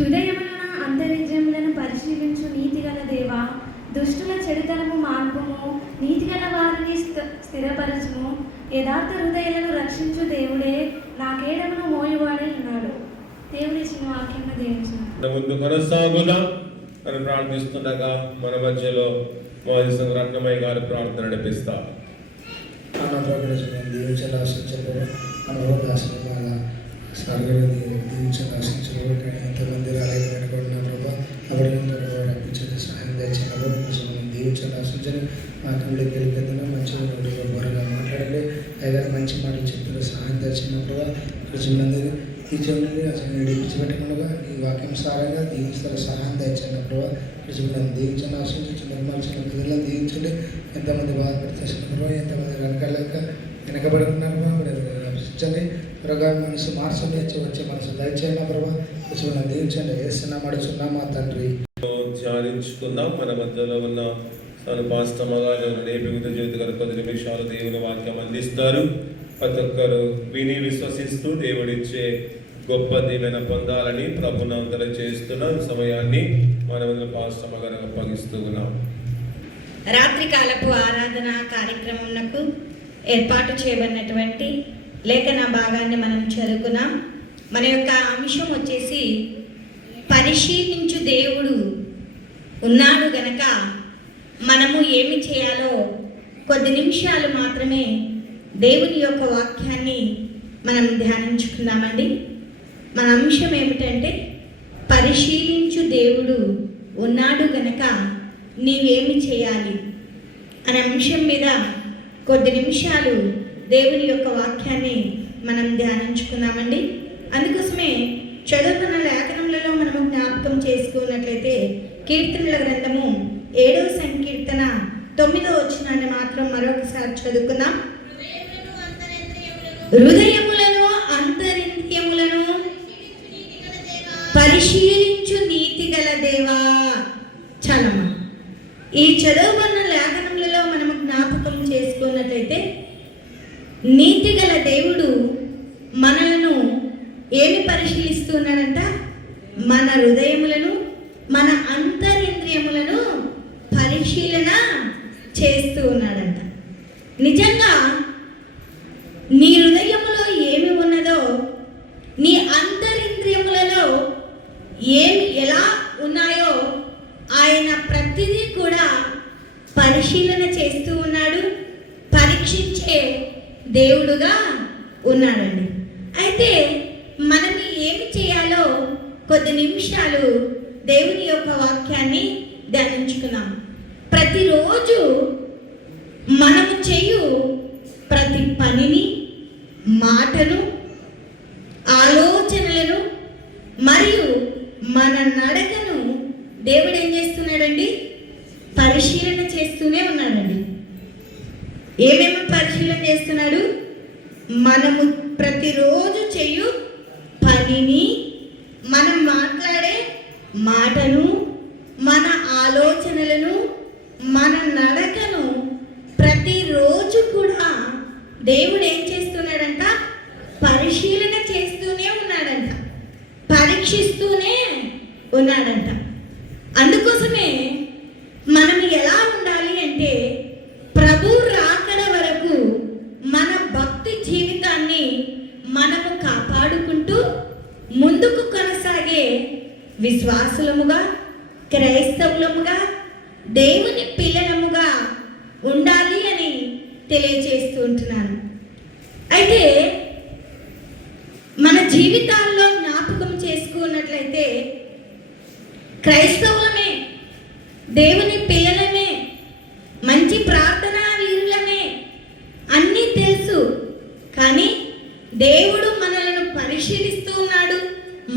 హృదయములను అంతరిజ్యములను పరిశీలించు నీతిగల దేవా, దుష్టుల చెడుతనము మార్పుము, నీతిగల వారిని స్థిరపరచుము, యథార్థ హృదయాలను రక్షించు దేవుడే నాకేడమును మోయువాడే ఉన్నాడు. దేవుడి ఇచ్చిన వాక్యంగా దేవుడు ముందు కొనసాగుదాం అని ప్రార్థిస్తుండగా మన మధ్యలో మాజీ సంఘ రత్నమయ్య గారు ప్రార్థన నడిపిస్తారు. దీవించాలి ఆశించలేదు అనుభవం దీవించాలి ఆశించలేదు. ఎంతమంది రాలేదు వెనుకొంటున్న ప్రభావ అభివృద్ధి రప్పించండి, సహాయం దయచేయాలి. దీవించాలి ఆశించండి. మా తమ్ముడికి వెళ్ళిపోతున్నా మంచిగా నోటిగా బోరగా మాట్లాడండి. అయ్యగారు మంచి మాటలు చెప్తారు, సహాయం దయచేసినప్పుడుగా ప్రజలందరూ ఈ చెవులని అసలు విడిచిపెట్టకుండా ఈ వాక్యం సారంగా దీవిస్తారు, సహాయం దయచేసినప్పుడు ప్రజలను దీవించండి. ఆశించి నిర్మాల్సిన ప్రజలను దీవించండి. ఎంతమంది బాధపడుతున్నారు, ఎంతమంది వెనకబడుతున్నారు రక్షించండి. త్వరగా మనసు మార్చండి, వచ్చే మనసు దయచేయండి ప్రభావ. ప్రజలను దీవించండి. వేస్తున్నాం అడుగుతున్నామా తండ్రి. ధ్యానించుకుందాం. మన మధ్యలో ఉన్న పాస్తమగా నేపిత జ్యోతి గారు 10 నిమిషాలు దేవుని వాక్యం అందిస్తారు. ప్రతి ఒక్కరు విని విశ్వసిస్తూ దేవుడిచ్చే గొప్ప దీవెన పొందాలని ప్రభునందరూ చేస్తున్న సమయాన్ని మనం పాస్తమ గారు అప్పగిస్తూ ఉన్నాం. రాత్రికాలపు ఆరాధన కార్యక్రమంకు ఏర్పాటు చేయబడినటువంటి లేఖన భాగాన్ని మనం చదువుకున్నాం. మన యొక్క అంశం వచ్చేసి పరిశీలించు దేవుడు ఉన్నాడు గనక మనము ఏమి చేయాలో కొద్ది నిమిషాలు మాత్రమే దేవుని యొక్క వాక్యాన్ని మనం ధ్యానించుకుందామండి. మన అంశం ఏమిటంటే పరిశీలించు దేవుడు ఉన్నాడు గనక నీవేమి చేయాలి అనే అంశం మీద కొద్ది నిమిషాలు దేవుని యొక్క వాక్యాన్ని మనం ధ్యానించుకున్నామండి. అందుకోసమే చదువుకున్న లేఖనములలో మనము జ్ఞాపకం చేసుకున్నట్లయితే కీర్తనల గ్రంథము 7వ సంకీర్తన 9వ వచనాన్ని మాత్రం మరొకసారి చదువుకుందాం. హృదయములను అంతరింద్రియములను పరిశీలించు నీతిగల దేవా. చలమా ఈ చదువుకున్న లేఖనములలో మనము జ్ఞాపకం చేసుకున్నట్లయితే నీతిగల దేవుడు మనలను ఏమి పరిశీలిస్తున్నాడంట? మన హృదయములను మన అంతరింద్రియములను పరిశీలన చేస్తూ ఉన్నాడంట. నిజంగా నీ హృదయములో ఏమి ఉన్నదో, నీ అంతరింద్రియములలో ఏమి ఎలా ఉన్నాయో ఆయన ప్రతిదీ కూడా పరిశీలన చేస్తూ ఉన్నాడు, పరీక్షించే దేవుడుగా ఉన్నాడండి. అయితే మనం ఏమి చేయాలో కొద్ది నిమిషాలు దేవుని యొక్క వాక్యాన్ని ధ్యానించుకున్నాం. ప్రతిరోజు మనము చేయు ప్రతి పనిని, మాటను, ఆలోచనలను మరియు మన నడకను దేవుడు ఏం చేస్తున్నాడండి? పరిశీలన చేస్తూనే ఉన్నాడండి. ఏమేమి పరిశీలన చేస్తున్నాడు? మనము ప్రతిరోజు చేయు పనిని, మనం మాట్లాడే మాటను, మన ఆలోచనలను, మన నడకను ప్రతిరోజు కూడా దేవుడు ఏం చేస్తున్నాడంట? పరిశీలన చేస్తూనే ఉన్నాడంట, పరీక్షిస్తూనే ఉన్నాడంట. అందుకోసమే మనం ఎలా ఉండాలి అంటే ప్రభు రాకడ వరకు మన భక్తి జీవితాన్ని మనము కాపాడుకుంటూ ముందుకు కొనసాగే విశ్వాసులముగా, క్రైస్తవులముగా, దేవుని పిల్లలముగా ఉండాలి అని తెలియజేస్తూ ఉంటున్నాను. అయితే మన జీవితాల్లో జ్ఞాపకం చేసుకున్నట్లయితే క్రైస్తవులమే, దేవుని పిల్లలమే, మంచి ప్రార్థనా వీరులమే, అన్నీ తెలుసు. కానీ దేవుడు మనలను పరిశీలిస్తూ ఉన్నాడు,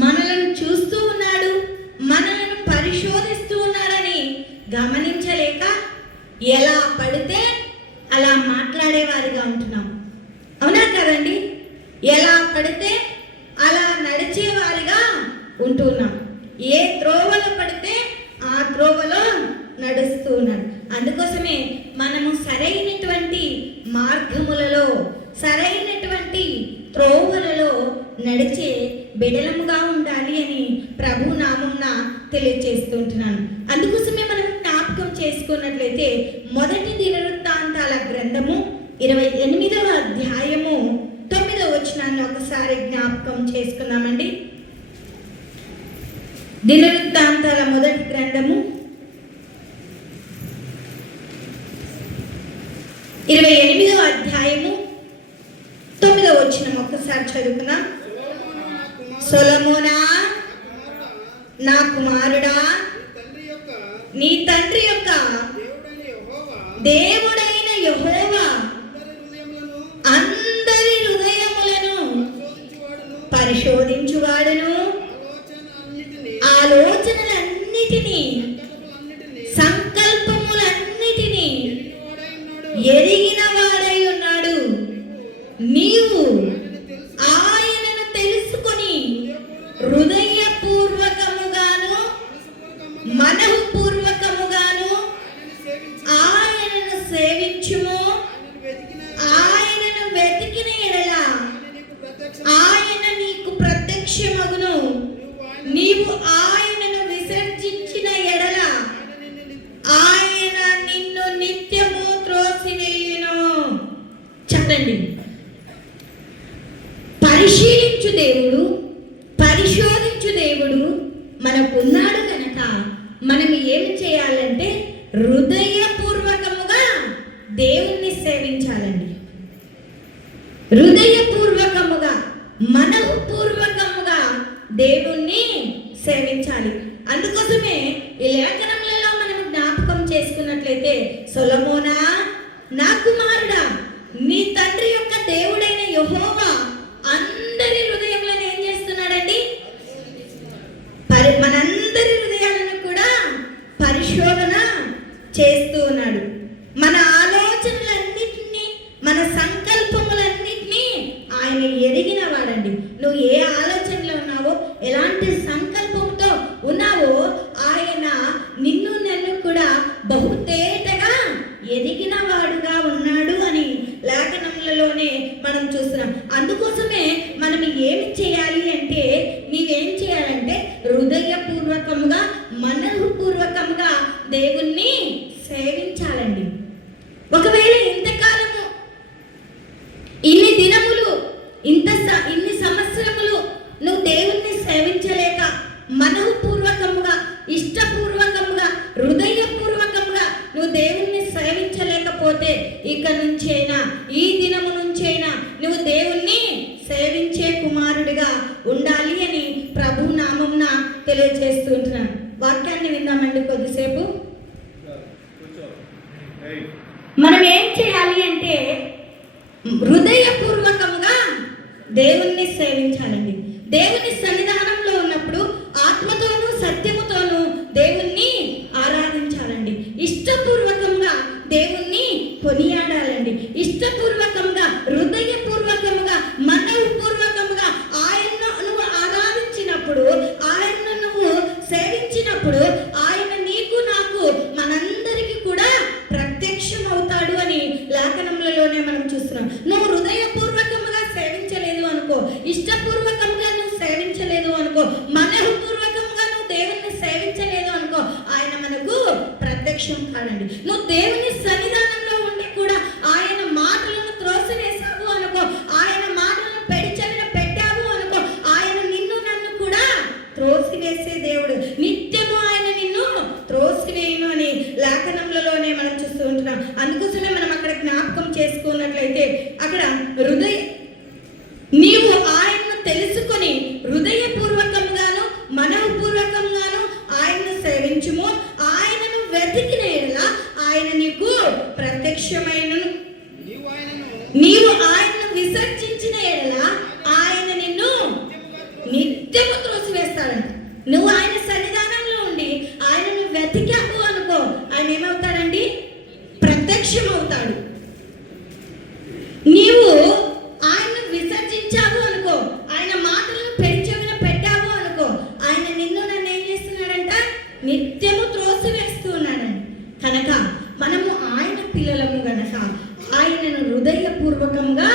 మనలను చూస్తూ ఉన్నాడు, మనలను పరిశోధిస్తూ ఉన్నాడని గమనించలేక ఎలా పడితే అలా మాట్లాడేవారిగా ఉంటున్నాం. అవునా కదండి? ఎలా పడితే అలా నడిచేవారిగా ఉంటున్నాం. ఏ త్రోవలో పడితే ఆ త్రోవలో నడుస్తూ ఉన్నాడు. అందుకోసమే మనము సరైనటువంటి మార్గములలో, సరైనటువంటి త్రోవలలో నడిచే బిడలముగా ఉండాలి అని ప్రభు నామ తెలియజేస్తుంటున్నాను. అందుకోసమే మనం జ్ఞాపకం చేసుకున్నట్లయితే మొదటి దినవృత్తాంతాల గ్రంథము 28వ అధ్యాయము 9వ వచనాన్ని ఒకసారి జ్ఞాపకం చేసుకుందామండి. దినవృత్తాంతాల మొదటి గ్రంథము 28వ అధ్యాయము 9వ వచనం ఒకసారి చదువుకుందాం. సొలొమోనా నా కుమారుడా, నీ తండ్రి యొక్క దేవుడైన యెహోవా అందరి హృదయములను పరిశోధించువాడును, ఆలోచనలన్నిటినీ సంకల్పములన్నిటినీ ఎరిగిన వాడై ఉన్నాడు. నీవు ఆయనను తెలుసుకొని హృదయపూర్వకముగాను మనఃపూర్వకముగాను ఆయనను సేవించుము. ఆయనను వెతికిన ఎడల ఆయన నీకు ప్రత్యక్షమగును. నీవు ఆయనను విసర్జించిన ఎడల ఆయన నిన్ను నిత్యము త్రోసివేయును. చెప్పండి, పరిశీలించు దేవుడు, పరిశోధించు దేవుడు మనకున్నాడు కనుక మనం ఏమి చేయాలంటే హృదయపూర్వకముగా దేవుణ్ణి సేవించాలండి. హృదయపూర్వకముగా మనఃపూర్వకముగా దేవుణ్ణి సేవించాలి. అందుకోసమే ఈ లేఖనములలో మనం జ్ఞాపకం చేసుకున్నట్లయితే సొలొమోనా నా కుమారుడా, నీ తండ్రి యొక్క దేవుడైన యెహోవా అందరి హృదయములను ఏం చేస్తున్నాడండి? మనందరి హృదయాలను కూడా పరిశోధన చేస్తూ ఉన్నాడు. మన ఆలోచనలన్నిటినీ, మన సంకల్పములన్నిటినీ ఆయన ఎరిగిన వాడండి. నువ్వు ఏ ఆలోచనలో ఉన్నావో, ఎలాంటి సంకల్పంతో ఉన్నావో ఆయన నిన్ను నన్ను కూడా బహుతేటగా ఎరిగిన వాడుగా ఉన్నాడు అని లేఖనములలోనే మనం చూస్తున్నాం. అందుకోసమే మనం ఏమి చేయాలి అంటే, నీవేం చేయాలంటే హృదయపూర్వకంగా మనఃపూర్వకంగా దేవుణ్ణి సేవించాలండి. ఒకవేళ ఇంతకాలము, ఇన్ని దినములు, ఇన్ని సంవత్సరములు నువ్వు దేవుణ్ణి సేవించలేక మనఃపూర్వకముగా, ఇష్టపూర్వకముగా, హృదయపూర్వకముగా నువ్వు దేవుణ్ణి సేవించలేకపోతే ఇక నుంచైనా, ఈ దినము నుంచైనా నువ్వు దేవుణ్ణి సేవించే కుమారుడిగా ఉండాలి అని ప్రభు నామమున తెలియజేస్తూ ఉంటున్నాను. వాక్యాన్ని విందామండి కొద్దిసేపు. మనం ఏం చేయాలి అంటే హృదయపూర్వకంగా దేవుణ్ణి సేవించాలండి. దేవుని సన్నిధానంలో ఉన్నప్పుడు ఆత్మతోనూ సత్యముతోనూ దేవుణ్ణి ఆరాధించాలండి. ఇష్టపూర్వకంగా దేవుణ్ణి కొనియాడాలండి. ఇష్టపూర్వకంగా, హృదయపూర్వకంగా, మనఃపూర్వకంగా ఆయన్ను నువ్వు ఆరాధించినప్పుడు, ఆయన్ను నువ్వు సేవించినప్పుడు ఆయన నీకు, నాకు, మనందరికీ కూడా ప్రత్యక్షం అవుతాడు అని లేఖనములలోనే మనం చూస్తున్నాం. నువ్వు హృదయపూర్వకంగా సేవించలేదు అనుకో, ఇష్టపూర్వకంగా నువ్వు సేవించలేదు అనుకో, మనఃపూర్వకంగా నువ్వు దేవుణ్ణి సేవించలేదు అనుకో, ఆయన మనకు ప్రత్యక్షం కాడండి. నువ్వు దేవుని సన్నిధానంలో ఉండి కూడా ఆయన మాటలను త్రోసివేశావు అనుకో, ఆయన మాటలను పెడిచెవిన పెట్టావు అనుకో, ఆయన నిన్ను నన్ను కూడా త్రోసివేసే దేవుడు. నిత్యము ఆయన నిన్ను త్రోసివేయును అని లేఖనములలోనే మనం చూస్తూ ఉంటున్నాం. అందుకోసమే మనం అక్కడ జ్ఞాపకం చేసుకున్నట్లయితే అక్కడ నీవు ఆయన్ను తెలుసుకొని హృదయపూర్వకంగాను మనఃపూర్వకంగాను ఆయన్ను సేవించుము. ఆయనను వెతికిన ఎడల ఆయన నీకు ప్రత్యక్షమైనను. నీవు ఆయన్ను విసర్జించిన ఎడల ఆయన నిన్ను నిత్యము త్రోసివేస్తాడంట. నువ్వు ఆయన సన్నిధానంలో ఉండి ఆయనను వెతికావు అనుకో, ఆయన ఏమవుతాడండి? ప్రత్యక్షం అవుతాడు. నీవు ఆయన విసర్జించావు అనుకో, ఆయన మాటలను పెడిచెవిన పెట్టావు అనుకో, ఆయన నిన్ను నన్ను ఏం చేస్తున్నాడంట? నిత్యము త్రోసివేస్తూ ఉన్నాడండి. కనుక మనము ఆయన పిల్లలము గనక ఆయనను హృదయపూర్వకంగా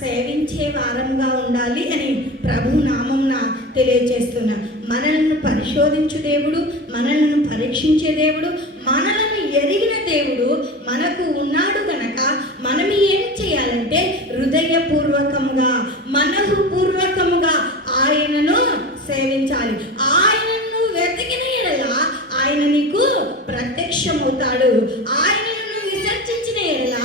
సేవించే వారంగా ఉండాలి అని ప్రభు నామంన తెలియజేస్తున్నా. మనల్ని పరిశోధించు దేవుడు, మనలను పరీక్షించే దేవుడు, మనలను ఎరిగిన దేవుడు మనకు ఉన్నాడు గనక మనం ఏం చేయాలంటే హృదయపూర్వకముగా, మనఃపూర్వకముగా ఆయనను సేవించాలి. ఆయనను వెతికిన ఎడల ఆయన నీకు ప్రత్యక్షమవుతాడు. ఆయనను విసర్జించిన ఎడల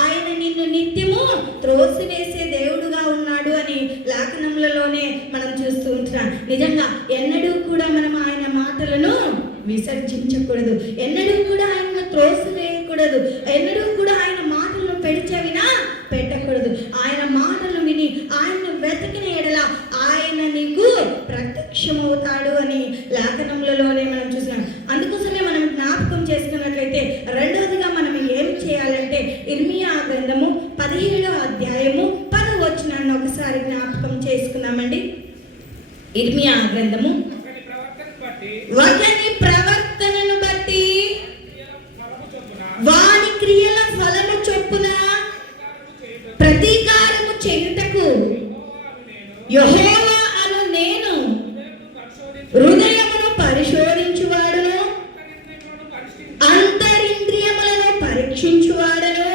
ఆయన నిన్ను నిత్యము త్రోసివేసే దేవుడుగా ఉన్నాడు అని లేఖనములలోనే మనం చూస్తూ ఉంటున్నాం. నిజంగా ఎన్నడూ కూడా మనం ఆయన మాటలను విసర్జించకూడదు, ఎన్నడూ కూడా ఆయన త్రోసివేయకూడదు, ఎన్నడూ కూడా ఆయన మాటలను పెడిచెవినా పెట్టకూడదు. ఆయన మాటలు విని ఆయన వెతికిన ఎడల ఆయన నీకు ప్రత్యక్షమవుతాడు అని లేఖనములలోనే మనం చూసినాం. అందుకోసమే మనం జ్ఞాపకం చేసుకున్నట్లయితే రెండవదిగా మనం ఏం చేయాలంటే ఇర్మియా గ్రంథము 17వ అధ్యాయము 10వ వచనాన్ని ఒకసారి జ్ఞాపకం చేసుకున్నామండి. ఇర్మియా గ్రంథము ఒకని ప్రవర్తనను బట్టి వాని క్రియల ఫలము చొప్పున ప్రతీకారము చేయుటకు యెహోవా అను నేను హృదయమును పరిశోధించువాడును, అంతరింద్రియములను పరీక్షించువాడును,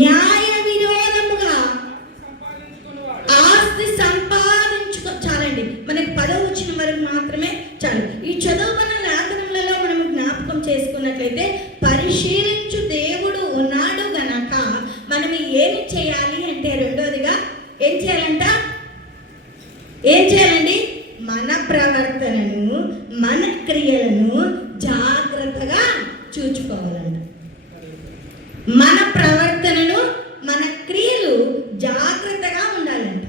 న్యాయ విరోధముగా ఆస్తి చాలండి, మనకి 10వ వచనం వరకు మాత్రమే చాలు. ఈ చదువుకున్న లేఖనములలో మనం జ్ఞాపకం చేసుకున్నట్లయితే పరిశీలించు దేవుడు ఉన్నాడు గనక మనం ఏమి చేయాలి అంటే రెండోదిగా ఏం చేయాలంట? ఏం చేయాలండి? మన ప్రవర్తనను, మన క్రియలను జాగ్రత్తగా చూచుకోవాలంట. మన ప్రవర్తనను, మన క్రియలు జాగ్రత్తగా ఉండాలంట.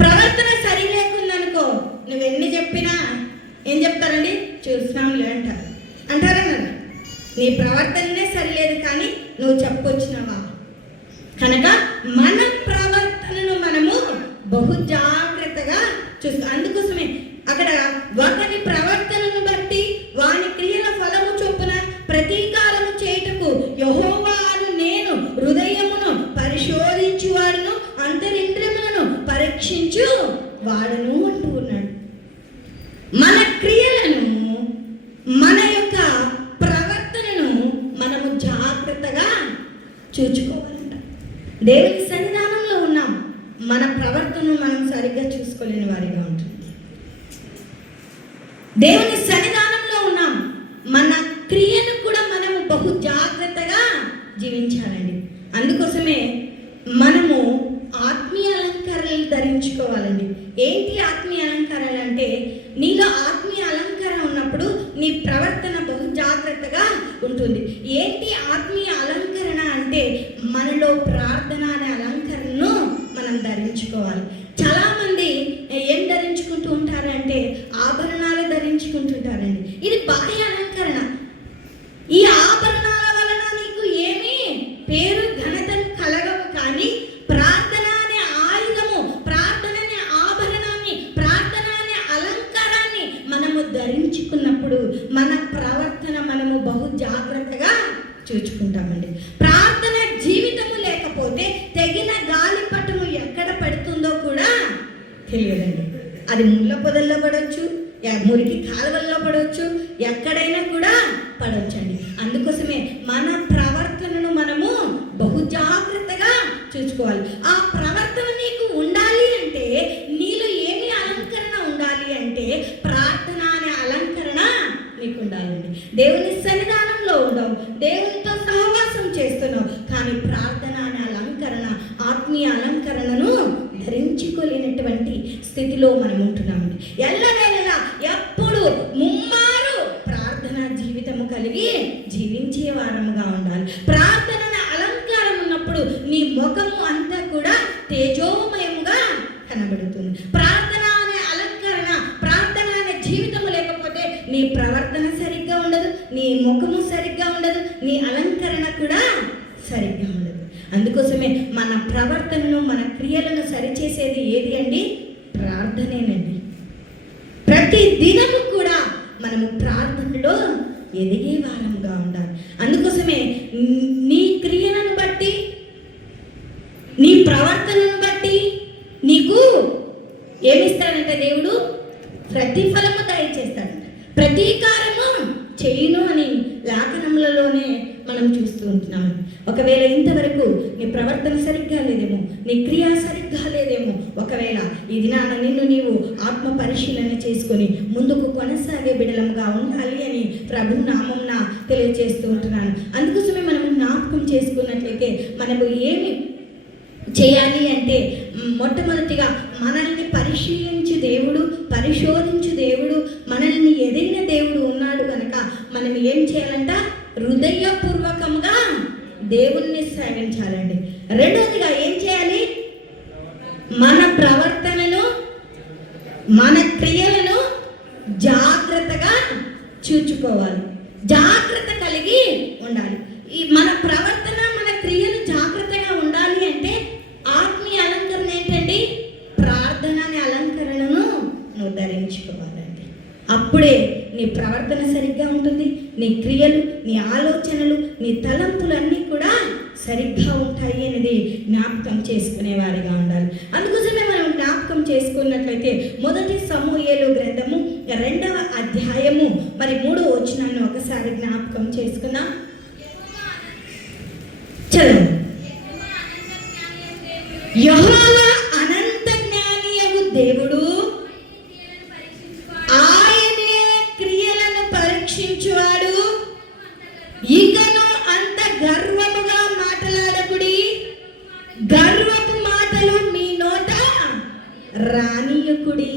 ప్రవర్తన సరి లేకుందనుకో, నువ్వెన్ని చెప్పినా ఏం చెప్తారండి? చూస్తున్నాంలే అంటారు, అంటారా కదా? నీ ప్రవర్తననే సరిలేదు కానీ నువ్వు చెప్పొచ్చినావా? కనుక మన ప్రవర్తనను మనము బహు జాగ్రత్తగా చూస్తాం. అందుకోసమే అక్కడ ఒకరి ప్రవర్తనను బట్టి వాని క్రియల ఫలము చొప్పున ప్రతీకారము చేయుటకు యెహోవా అను నేను హృదయమును పరిశోధించువాడును, అంతరింద్రియములను పరీక్షించు వాడును అంటూ ఉన్నాడు. మన క్రియలను, మన యొక్క ప్రవర్తనను మనము జాగ్రత్తగా చూచుకోవాలంట. దేవుని సన్నిధానంలో ఉన్నాం, మన ప్రవర్తనను మనం సరిగ్గా చూసుకోలేని వారిగా ఉంటుంది. దేవుని సన్నిధానంలో ఉన్నాం, మన క్రియను కూడా మనము బహు జాగ్రత్తగా జీవించాలండి. అందుకోసమే మనము ఆత్మీయ అలంకారాలు ధరించుకోవాలండి. ఏంటి ఆత్మీయ అలంకారాలు అంటే, నీలో ఆత్మీయ అలంకారం ఉన్నప్పుడు నీ ప్రవర్తన బహు జాగ్రత్తగా ఉంటుంది. ఏంటి ఆత్మీయ అలంకరణ అంటే, మనలో ప్రార్థన అనే అలంకరణను మనం ధరించుకోవాలి. చాలామంది ఏం ధరించుకుంటూ ఉంటారంటే ఆభరణాలు ధరించుకుంటుంటారండి. ఇది బాహ్య అలంకరణ. ఈ ఆభరణాల వలన నీకు ఏమీ పేరు ఘనతను కలగవు, కానీ ప్రార్థన అనే ఆయుధము, ప్రార్థన అనే ఆభరణాన్ని, ప్రార్థన అనే అలంకారాన్ని మనము ధరించుకున్నప్పుడు మన ప్రవర్తన మనము బహు జాగ్రత్తగా చూచుకుంటామండి. ప్రార్థన జీవితము లేకపోతే తెగిన గాలి పటము ఎక్కడ పడుతుందో కూడా తెలియదండి. అది ముళ్ళ పొదల్లో పడవచ్చు, మురికి కాలువల్లో పడవచ్చు, ఎక్కడైనా కూడా పడవచ్చండి. అందుకోసమే మన ప్రవర్తనను మనము బహు జాగ్రత్తగా చూసుకోవాలి. ఆ ప్రవర్తన నీకు ఉండాలి అంటే నీలో ఏమి అలంకరణ ఉండాలి అంటే ప్రార్థన అనే అలంకరణ నీకు ఉండాలండి. దేవుని సన్నిధానంలో ఉండవు, దేవునితో సహవాసం చేస్తున్నావు, కానీ ప్రార్థన అనే అలంకరణ, ఆత్మీయ అలంకరణను ధరించుకోలేనటువంటి స్థితిలో మనం ఉంటున్నామండి. ఎల్లవేళలా ఎప్పుడు ముమ్మారు ప్రార్థనా జీవితము కలిగి జీవించే వారముగా ఉండాలి. ప్రార్థన అలంకారం ఉన్నప్పుడు నీ ముఖము అంతా కూడా తేజోమయముగా కనబడుతుంది. ప్రార్థన అనే అలంకరణ, ప్రార్థన అనే జీవితము లేకపోతే నీ ప్రవర్తన సరిగ్గా ఉండదు, నీ ముఖము సరిగ్గా ఉండదు, నీ అలంకరణ కూడా సరిగ్గా ఉండదు. అందుకోసమే మన ప్రవర్తనను, మన క్రియలను సరిచేసేది ఏది అండి? ప్రార్థనేనండి. ప్రతి దినము కూడా మనము ప్రార్థనలో ఎదిగే వారంగా ఉండాలి. అందుకోసమే నీ క్రియలను బట్టి, నీ ప్రవర్తనను బట్టి నీకు ఏమిస్తాడంటే దేవుడు ప్రతిఫలము దయచేస్తాడంట. ప్రతీకారము చేయును అని లేఖనములలోనే మనం చూస్తూ ఉంటున్నాము. ఒకవేళ ఇంతవరకు నీ ప్రవర్తన సరిగ్గా లేదేమో, నీ క్రియ సరిగ్గా లేదేమో, ఒకవేళ ఈ దినాన నిన్ను నీవు ఆత్మ పరిశీలన చేసుకొని ముందుకు కొనసాగే బిడలముగా ఉండాలి అని ప్రభు నామమున తెలియజేస్తూ ఉంటున్నాను. అందుకోసమే మనం జ్ఞాపకం చేసుకున్నట్లయితే మనము ఏమి చేయాలి అంటే, మొట్టమొదటిగా మనల్ని పరిశీలించు దేవుడు, పరిశోధించు దేవుడు, మనల్ని ఎదిగిన దేవుడు ఉన్నాడు కనుక మనం ఏం చేయాలంట? హృదయపూర్వకంగా దేవుణ్ణి సేవించాలండి. రెండవదిగా ఏం చేయాలి? మన ప్రవర్తనను, మన క్రియలను జాగ్రత్తగా చూచుకోవాలి, జాగ్రత్త కలిగి ఉండాలి. ఈ మన ప్రవర్తన, మన క్రియలు జాగ్రత్తగా ఉండాలి అంటే ఆత్మీయ అలంకరణ ఏంటండి? ప్రార్థన అనే అలంకరణను నువ్వు ధరించుకోవాలండి. అప్పుడే నీ ప్రవర్తన సరిగ్గా ఉంటుంది, నీ క్రియలు, నీ ఆలోచనలు, నీ తలంపులన్నీ కూడా సరిగ్గా ఉంటాయి అనేది జ్ఞాపకం చేసుకునేవారిగా ఉండాలి. అందుకోసమే మనం జ్ఞాపకం చేసుకున్నట్లయితే మొదటి సమూయేలు గ్రంథము 2వ అధ్యాయము 3వ వచనాన్ని ఒకసారి జ్ఞాపకం చేసుకుందాం. చలో. యెహోవా అనంత జ్ఞానియగు దేవుడు, ఆయనే క్రియలను పరీక్షించువాడు. ఇకను అంత గర్వముగా మాట్లాడకుడి, గర్వపు మాటలు మీ నోట రానియకుడి.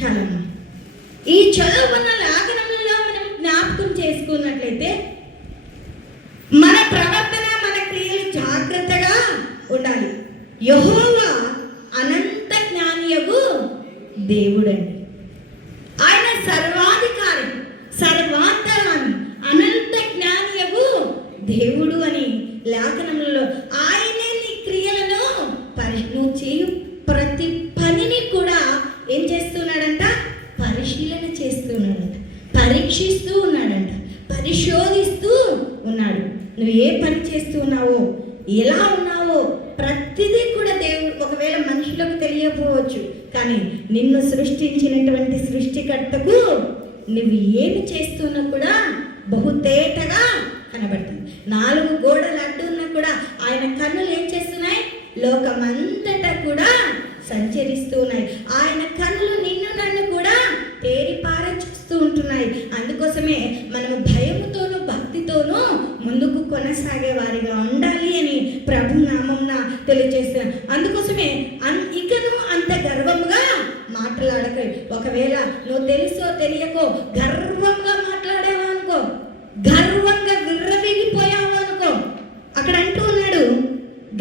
చాలమ్మా. ఈ చదువుకున్న లేఖనంలో మనం జ్ఞాపకం చేసుకున్నట్లయితే మన ప్రవర్తన, మన క్రియలు జాగ్రత్తగా ఉండాలి. యెహోవా అనంత జ్ఞానియగు దేవుడండి. ఆయన సర్వాధికారి, సర్వాంతరాన్ని, అనంత జ్ఞానియగు దేవుడు అని లేఖనంలో ఆయనే నీ క్రియలను నువ్వు చేయు ప్రతి పనిని కూడా ఏం చేస్తున్నాడంట? పరిశీలన చేస్తున్నాడంట, పరీక్షిస్తూ ఉన్నాడంట, పరిశోధిస్తూ ఉన్నాడు. నువ్వు ఏ పని చేస్తూ ఉన్నావో, ఎలా ఉన్నావో ప్రతిదీ కూడా దేవుడు, ఒకవేళ మనుషులకు తెలియకపోవచ్చు, కానీ నిన్ను సృష్టించినటువంటి సృష్టికర్తకు నువ్వు ఏమి చేస్తున్నా కూడా బహుతేటగా కనబడుతుంది. 4 గోడలు అడ్డున్నా కూడా ఆయన కన్నులు ఏం చేస్తున్నాయి? లోకమంతటా కూడా సంచరిస్తూ ఉన్నాయి. ఆయన కన్నులు నిన్ను నన్ను కూడా తేరిపార చూస్తూ ఉంటున్నాయి. అందుకోసమే మనము భయముతోనూ భక్తితోనూ ముందుకు కొనసాగే వారిగా ఉండాలి అని ప్రభు నామమున తెలియజేస్తున్నాను. అందుకోసమే ఇకను అంత గర్వంగా మాట్లాడక. ఒకవేళ నువ్వు తెలుసో తెలియకో గర్వంగా మాట్లాడావు అనుకో, గర్వంగా విర్రవీగిపోయావు అనుకో, అక్కడ అంటూ ఉన్నాడు,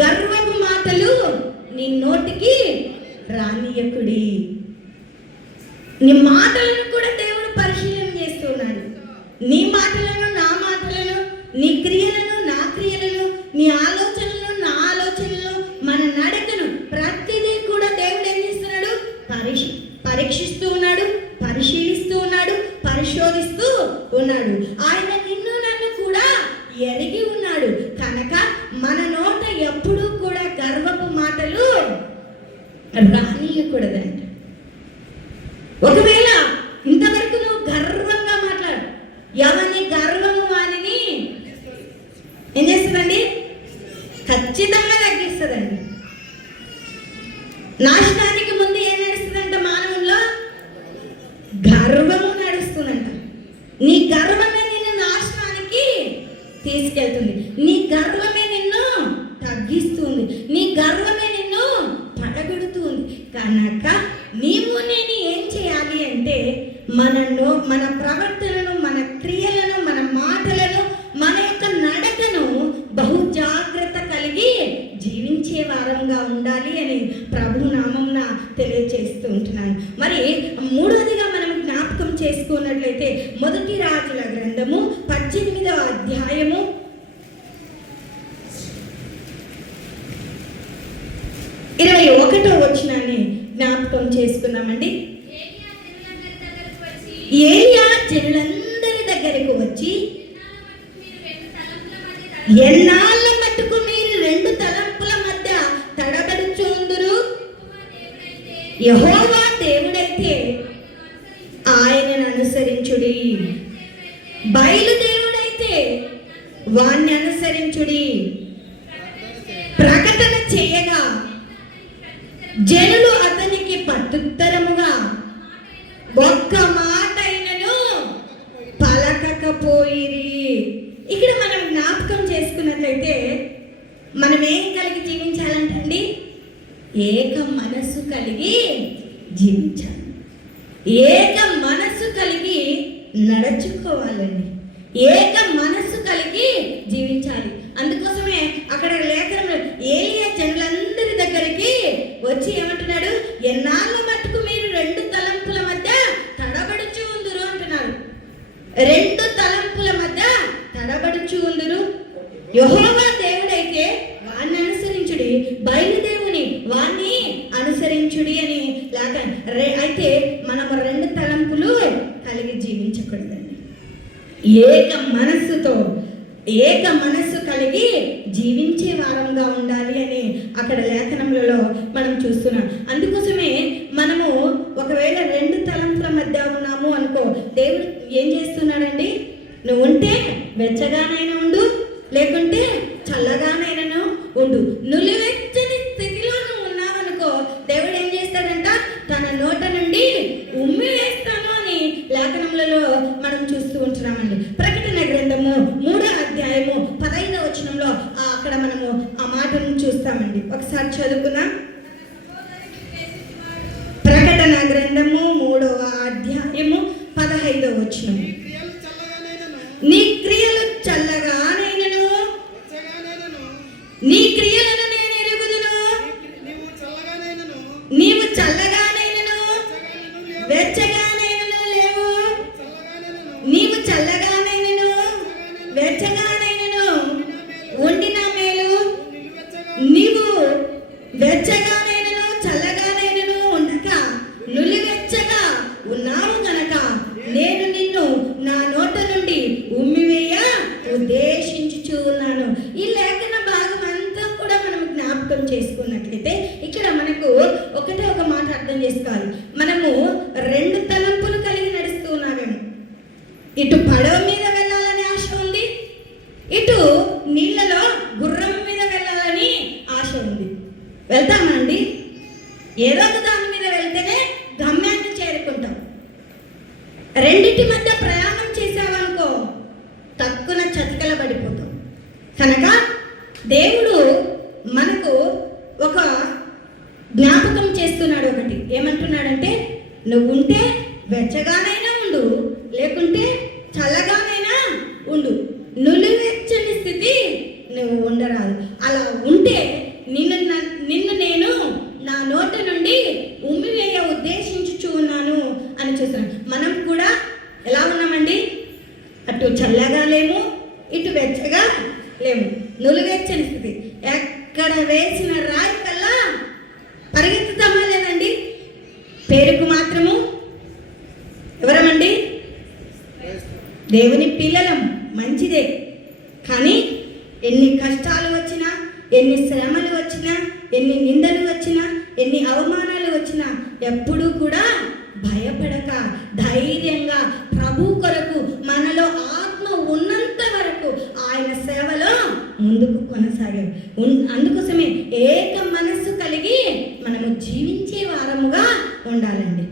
గర్వపు మాటలు నీ నోటికి రానియకుడి. నీ మాటలను కూడా దేవుడు పరిశీలన చేస్తున్నాడు. నీ మాటలను, నా మాటలను, నీ క్రియలను, నా క్రియలను, నీ ఆలోచనలను, నా ఆలోచనలను, మన నడకను ప్రతిదీ కూడా దేవుడు ఏం చేస్తున్నాడు? పరీక్షిస్తూ ఉన్నాడు, పరిశీలిస్తూ ఉన్నాడు, పరిశోధిస్తూ ఉన్నాడు. ఆయన నిన్ను నన్ను కూడా ఎరిగి ఉన్నాడు కనుక మన నోట ఎప్పుడూ కూడా గర్వపు మాటలు రానియకూడదంట. ఒకవేళ ఇంతవరకు నువ్వు గర్వంగా మాట్లాడు, ఎవరిని గర్వము వానిని ఏం చేస్తుందండి? ఖచ్చితంగా తగ్గిస్తుందండి. నాశనానికి ముందు ఏం నడుస్తుందంట? మానవుల్లో గర్వము నడుస్తుందంట. నీ గర్వమే నిన్ను నాశనానికి తీసుకెళ్తుంది, నీ గర్వమే నిన్ను తగ్గిస్తుంది, నీ గర్వమే నిన్ను పడగొడుతుంది. కనుక నీవు నేను ఏం చేయాలి అంటే మన ప్రవర్తనను, మన క్రియలను, మన మాటలను, మన యొక్క నడకను బహు జాగ్రత్త కలిగి జీవించే వారంగా ఉండాలి అని ప్రభు నామమున తెలియజేస్తూ ఉంటున్నాను. మరి మూడవదిగా మనం జ్ఞాపకం చేసుకున్నట్లయితే మొదటి రాజుల గ్రంథము 18వ అధ్యాయము 21వ వచనాన్ని జ్ఞాపకం చేసుకున్నామండి. ఏలియా జనులందరి దగ్గరకు వచ్చి, ఎన్నాళ్ళ మట్టుకు మీరు 2 తలంపుల మధ్య తడబడుచుందురు? యెహోవా దేవుడైతే బయలుదేవుడైతే వాణ్ణి అనుసరించుడి. ప్రకటన చేయగా జనులు అతనికి ప్రత్యుత్తరముగా ఒక్క మాట అయినను పలకకపోయిరి. ఇక్కడ మనం జ్ఞాపకం చేసుకున్నట్లయితే మనం ఏం కలిగి జీవించాలంటండి? ఏక మనస్సు కలిగి జీవించాలి. ఏక మనస్సు కలిగి నడుచుకోవాలండి. ఏక మనస్సు కలిగి జీవించాలి. అందుకోసమే అక్కడ లేఖనంలో ఏలియా జనులందరి దగ్గరికి వచ్చి ఏమంటున్నాడు? ఎన్నాళ్ళ మట్టుకు మీరు రెండు తలంపుల మధ్య తడబడుచు ఉందురు అంటున్నారు. రెండు తలంపుల మధ్య తడబడుచు ఉందురు. యెహోవా దేవుడైతే వాణ్ణి అనుసరించుడి, బయలుదేవుని వాణ్ణి అనుసరించుడి అని లేక అయితే మనం రెండు తలంపులు కలిగి జీవించకూడదండి. ఏక మనస్సు కలిగి జీవించే వారంగా ఉండాలి అని అక్కడ లేఖనములలో మనం చూస్తున్నాం. అందుకోసమే మనము ఒకవేళ రెండు తలంపుల మధ్య ఉన్నాము అనుకో, దేవుడు ఏం చేస్తున్నాడండి? నువ్వు ఉంటే వెచ్చగానైనా ఉండు, లేకుంటే చల్లగానైనా ఉండు. నులివెచ్చని స్థితిలో నువ్వు ఉన్నావనుకో, దేవుడు ఏం చేస్తాడంట? తన నోట నుండి ఉమ్మి వేస్తాను అని లేఖనములలో మనం చూస్తూ ఉంటున్నామండి. ప్రకటన గ్రంథము 3వ అధ్యాయము 15వ వచనంలో అక్కడ మనము ఆ మాటను చూస్తామండి. ఒకసారి చదువుకుందాం. ప్రకటన గ్రంథము 3వ అధ్యాయము 15వ వచనం. నీ క్రియలు చల్లగానైనను నీ క్రియలను నేను ఎరుగుదును. నీవు చల్లగానైనను వెచ్చగానైనను లేవు. నీవు చల్లగానైనను వెచ్చగానైనను ఉండిన మేలు. నీవు వెచ్చగానైనను చల్లగానైనను ఉండక నులివెచ్చగా ఉన్నావు గనక నేను నిన్ను నా నోట నుండి ఉమ్మివేయ ఉద్దేశించుచు ఉన్నాను. ఈ లేఖన భాగం అంతా కూడా మనం జ్ఞాపకం చేసుకున్నట్లయితే ఇక్కడ మనకు ఒకటే ఒక మాట అర్థం చేసుకోవాలి. మనము రెండు తలంపులు కలిగి నడుస్తూ ఉన్నామేమో. ఇటు పడవ మీద వెళ్ళాలని ఆశ ఉంది, ఇటు నీళ్ళలో గుర్రం మీద వెళ్ళాలని ఆశ ఉంది. వెళ్తామండి? ఏదో ఒక దాని మీద వెళ్తేనే గమ్యాన్ని చేరుకుంటాం. రెండింటి మధ్య ప్రయాణం చేసావనుకో తక్కువ చతికల పడిపోతాం. కనుక దేవుడు మనకు ఒక జ్ఞాపకం చేస్తున్నాడు. ఒకటి ఏమంటున్నాడంటే, నువ్వు ఉంటే వెచ్చగానైనా ఉండు, లేకుంటే చల్లగానైనా ఉండు. నులివెచ్చని స్థితి నువ్వు ఉండరాదు. అలా ఉంటే నిన్ను నేను నా నోట నుండి ఉమ్మివేయ ఉద్దేశించుచు ఉన్నాను అని చూస్తున్నాను. మనం కూడా ఎలా ఉన్నామండి? అటు చల్లగా లేము, ఇటు వెచ్చగా లేము. నులివెచ్చని స్థితి. ఎక్కడ వేసిన రాయి కల్లా పరిగెత్తుతామా లేదండి? పేరుకు మాత్రము ఎవరమండి? దేవుని పిల్లలం, మంచిదే. కానీ ఎన్ని కష్టాలు వచ్చినా, ఎన్ని శ్రమలు వచ్చినా, ఎన్ని నిందలు వచ్చినా, ఎన్ని అవమానాలు వచ్చినా ఎప్పుడూ కూడా భయపడక ధైర్యంగా ప్రభు కొరకు మనలో ఆత్మ ఉన్నంత వరకు ఆయన సేవలో ముందుకు కొనసాగాం. అందుకోసమే ఏక మనస్సు కలిగి మనము జీవించే వారముగా ఉండాలండి.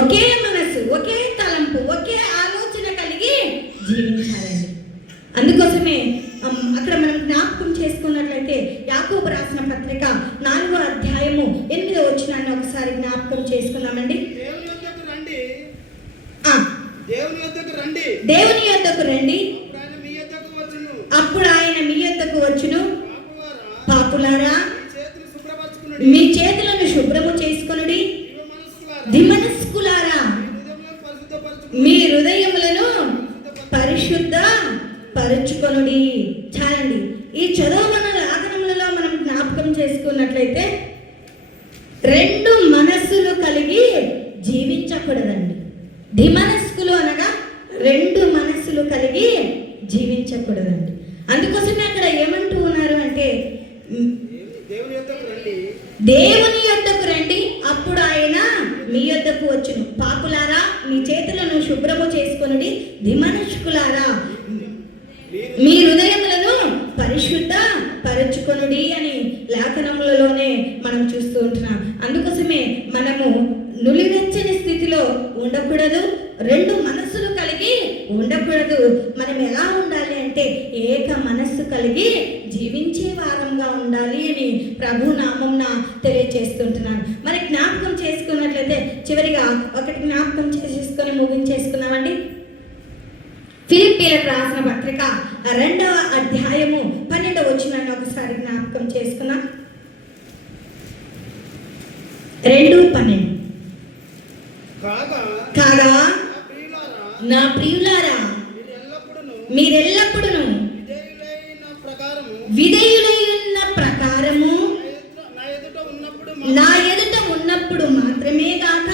ఒకే మనస్సు, ఒకే తలంపు, ఒకే ఆలోచన కలిగి జీవించాలండి. అందుకోసమే అక్కడ మనం జ్ఞాపకం చేసుకున్నట్లయితే యాకోబు రాసిన పత్రిక 4వ అధ్యాయము 8వ వచనాన్ని ఒకసారి జ్ఞాపకం చేసుకున్నామండి. దేవుని యొద్దకు రండి, అప్పుడు ఆయన మీ యొద్దకు వచ్చును. పాపులారా, మీ చేతులను శుభ్రము చేసుకొనుడి. దిమనస్కులారా, మీ హృదయములను పరిశుద్ధ పరుచుకొనుడి. చాలండి. ఈ చదవమన్న లేఖనములలో మనం జ్ఞాపకం చేసుకున్నట్లయితే రెండు మనస్సులు కలిగి జీవించకూడదండి. ధిమనస్కులు అనగా రెండు మనస్సులు కలిగి జీవించకూడదండి. అందుకోసమే అక్కడ ఏమంటూ ఉన్నారు అంటే, దేవుని యొద్దకు రండి, అప్పుడు ఆయన మీ యొద్దకు వచ్చును. పాపులారా, మీ చేతులను శుభ్రము చేసుకొనుడి, దిమనష్కులారా మీ హృదయములను పరిశుద్ధ పరచుకొనుడి అని లేఖనములలోనే మనం చూస్తూ ఉంటున్నాం. అందుకోసమే మనము నులివెచ్చని స్థితిలో ఉండకూడదు, రెండు మనస్సులు కలిగి ఉండకూడదు. మనం ఎలా ఉండాలి అంటే ఏక మనస్సు కలిగి జీవించే వారంగా ఉండాలి అని ప్రభు నామంన తెలియచేస్తుంటున్నాను. మరి జ్ఞాపకం చేసుకున్నట్లయితే చివరిగా ఒకటి జ్ఞాపకం చేసుకొని ముగించేసుకున్నామండి. ఫిలిప్పీలకు రాసిన పత్రిక 2వ అధ్యాయము 12వ వచనాన్ని ఒకసారి జ్ఞాపకం చేసుకున్నాం. 2:12 కాగా నా ప్రియులారా మీరెల్లప్పుడూ విధేయులైన ప్రకారము నా ఎదుట ఉన్నప్పుడు మాత్రమే కాక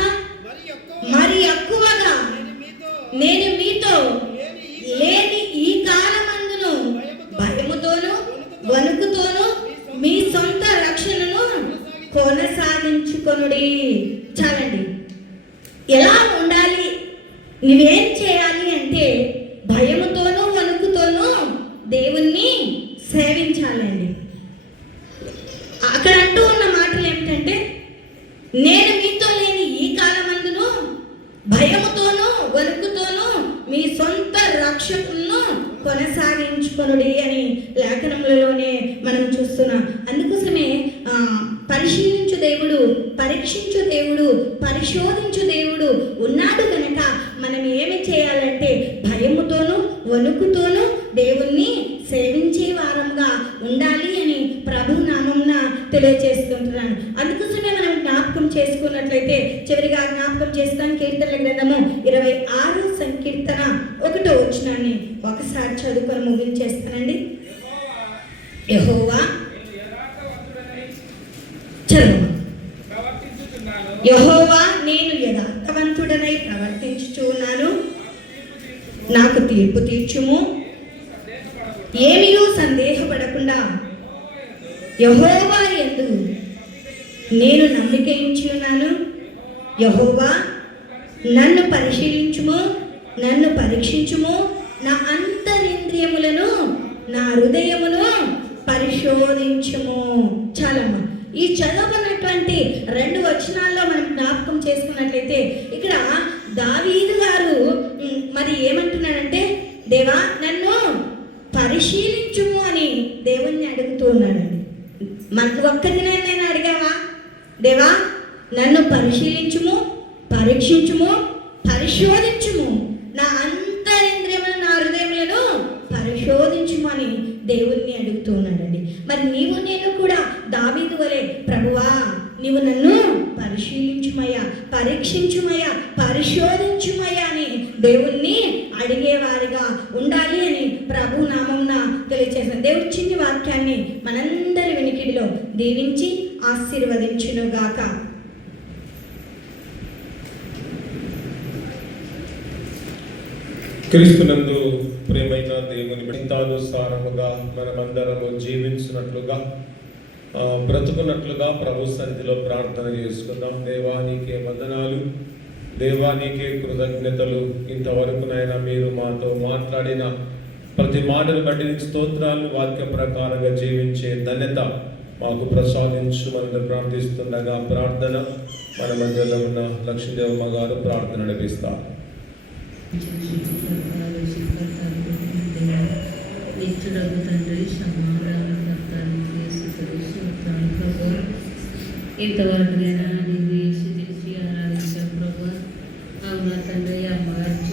మరి ఎక్కువగా నేను మీతో లేని ఈ కాలమందును భయముతోను వణుకుతోను మీ సొంత రక్షణను కొనసాగించుకొనుడి. చాలండి. ఎలా ఉండాలి, నువ్వేం చేయాలి అంటే భయముతోనూ వణుకుతోనూ దేవుణ్ణి సేవించాలండి. అక్కడ అంటూ ఉన్న మాటలు ఏమిటంటే, నేను మీతో లేని ఈ కాలమందును భయముతోనూ వణుకుతోనూ మీ సొంత రక్షకులను కొనసాగించుకొనుడి అని లేఖనములలోనే మనం చూస్తున్నాం. అందుకోసమే పరిశీలించు దేవుడు, పరీక్షించు దేవుడు, పరిశోధించు దేవుడు ఉన్నాడు కనుక మనం ఏమి చేయాలంటే భయముతోనూ వణుకుతోనూ దేవుణ్ణి సేవించే వారంగా ఉండాలి అని ప్రభు నామంన తెలియజేసుకుంటున్నాను. అందుకోసమే మనం జ్ఞాపకం చేసుకున్నట్లయితే చివరిగా జ్ఞాపకం చేస్తాను. కీర్తనల గ్రంథము 26వ సంకీర్తన 1వ వచనాన్ని ఒకసారి చదువుకొని ముగించేస్తానండి. యెహోవా యెహోవా నేను యథార్థవంతుడనై ప్రవర్తించుచున్నాను, నాకు తీర్పు తీర్చుము. ఏమీయూ సందేహపడకుండా యెహోవా యందు నేను నమ్మిక ఉంచి ఉన్నాను. యెహోవా నన్ను పరిశీలించుము, నన్ను పరీక్షించుము, నా అంతరింద్రియములను నా హృదయమును పరిశోధించుము. చాలమ్మా. ఈ చదవనటువంటి 2 వచనాల్లో మనం జ్ఞాపకం చేసుకున్నట్లయితే ఇక్కడ దావీదు గారు మరి ఏమంటున్నాడంటే, దేవా నన్ను పరిశీలించుము అని దేవుణ్ణి అడుగుతూ ఉన్నాడండి. మనకు ఒక్కదినే నేను అడిగావా? దేవా నన్ను పరిశీలించుము, పరీక్షించుము, పరిశోధించుము, నా అంతరింద్రియములను నా హృదయములను పరిశోధించుము అని దేవుణ్ణి అడుగుతూ ఉన్నాడండి. మరి నీవు నేను కూడా దావీదు వలె, ప్రభువా నీవు నన్ను పరిశీలించుమయ్యా, పరీక్షించుమయ్యా, పరిశోధించుమయ్యా అని దేవుణ్ణి అడిగేవారిగా ఉండాలి అని ప్రభు నామంన తెలియజేశాను. దేవుడి చిన్ని వాక్యాన్ని మనందరి వినికిడిలో దీవించి ఆశీర్వదించునుగాక. క్రీస్తునందు ప్రేమైన దేవుని చిత్తానుసారముగా మనమందరము జీవించినట్లుగా బ్రతుకున్నట్లుగా ప్రభు సన్నిధిలో ప్రార్థన చేసుకుందాం. దేవానికే వందనాలు, దేవానికే కృతజ్ఞతలు. ఇంతవరకు నాయన మీరు మాతో మాట్లాడిన ప్రతి మాటను బట్టి స్తోత్రాలు. వాక్య ప్రకారంగా జీవించే ధన్యత మాకు ప్రసాదించుమని ప్రార్థిస్తుండగా ప్రార్థన మన మధ్యలో ఉన్న లక్ష్మీదేవమ్మ గారు ప్రార్థన నడిపిస్తారు. నిత్యుడగు తండ్రి ఇంతవరకు నేను తెలిసి ఆరాధించాను ప్రభు. అవునా తండ్రి, అమ్మగారు